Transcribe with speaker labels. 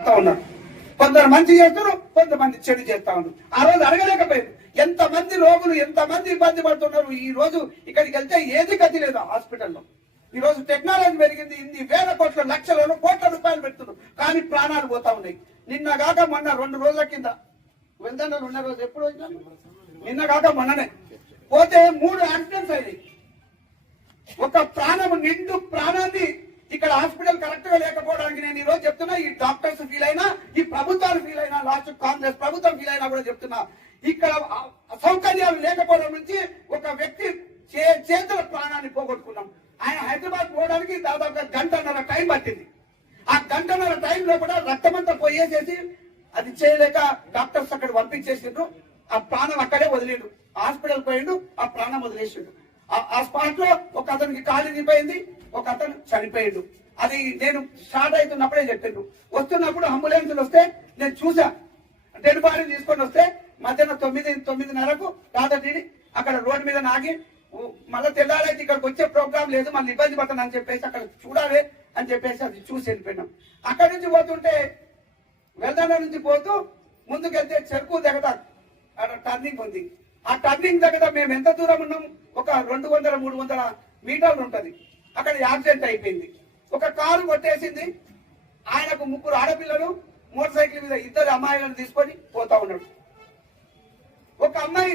Speaker 1: చేస్తా ఉన్నారు. కొందరు మంచి చేస్తారు కొంతమంది చెడు చేస్తా ఉన్నారు. ఆ రోజు అడగలేకపోయింది ఎంత మంది రోగులు ఎంత మంది ఇబ్బంది పడుతున్నారు? ఈ రోజు ఇక్కడికి వెళ్తే ఏది గతి లేదు హాస్పిటల్లో. ఈ రోజు టెక్నాలజీ పెరిగింది ఇన్ని వేల కోట్ల లక్షలను కోట్ల రూపాయలు పెడుతున్నారు. కానీ ప్రాణాలు పోతా ఉన్నాయి. నిన్న కాక మొన్న రెండు రోజుల కింద. వెళ్తాను ఉన్న రోజు ఎప్పుడు వచ్చాను నిన్న కాక మొన్ననే. పోతే మూడు యాక్సిడెంట్స్ అయినాయి. ఒక ప్రాణం నిండు ప్రాణాన్ని ఇక్కడ హాస్పిటల్ కరెక్ట్గా లేకపోవడానికి నేను ఈ రోజు చెప్తున్నా ఈ డాక్టర్స్ ఫీల్ అయినా ఈ ప్రభుత్వాలు ఫీల్ అయినా లాస్ట్ కాంగ్రెస్ ప్రభుత్వం ఫీల్ అయినా కూడా చెప్తున్నా. ఇక్కడ సౌకర్యాలు లేకపోవడం నుంచి ఒక వ్యక్తి చే- చేతుల ప్రాణాన్ని పోగొట్టుకున్నాం. ఆయన హైదరాబాద్ పోవడానికి దాదాపు గంటన్నర టైం పట్టింది. ఆ గంటన్నర టైంలో కూడా రక్తమంతా పోయేసేసి అది చేయలేక డాక్టర్స్ అక్కడ పంపించేసిండ్రు. ఆ ప్రాణం అక్కడే వదిలిండు హాస్పిటల్ పోయిండు ఆ ప్రాణం వదిలేసిండు. ఆ- ఆ స్పాట్లో ఒక అతనికి కాలు నిపోయింది ఒక అతను చనిపోయిండు. అది నేను స్టార్ట్ అవుతున్నప్పుడే చెప్పిండ్రు. వస్తున్నప్పుడు అంబులెన్స్లు వస్తే నేను చూసా. డెడ్ బాడీ తీసుకొని వస్తే మధ్యాహ్నం తొమ్మిది తొమ్మిదిన్నరకు తాతటిని అక్కడ రోడ్డు మీద నాగి మళ్ళీ తెల్లారైతే ఇక్కడికి వచ్చే ప్రోగ్రామ్ లేదు మళ్ళీ ఇబ్బంది పడతాను అని చెప్పేసి అక్కడ చూడాలి అని చెప్పేసి అది చూసి వెళ్ళిపోయినాం. అక్కడి నుంచి పోతుంటే వెల్దండ నుంచి పోతూ ముందుకెళ్తే చెరుకు దగ్గర అక్కడ టర్నింగ్ ఉంది. ఆ టర్నింగ్ దగ్గర మేము ఎంత దూరం ఉన్నాం? ఒక రెండు వందల మూడు వందల మీటర్లు ఉంటుంది. అక్కడ యాక్సిడెంట్ అయిపోయింది. ఒక కారు కొట్టేసింది. ఆయనకు ముగ్గురు ఆడపిల్లలు మోటార్ సైకిల్ మీద ఇద్దరు అమ్మాయిలను తీసుకొని పోతా ఉన్నాడు ఒక అమ్మాయి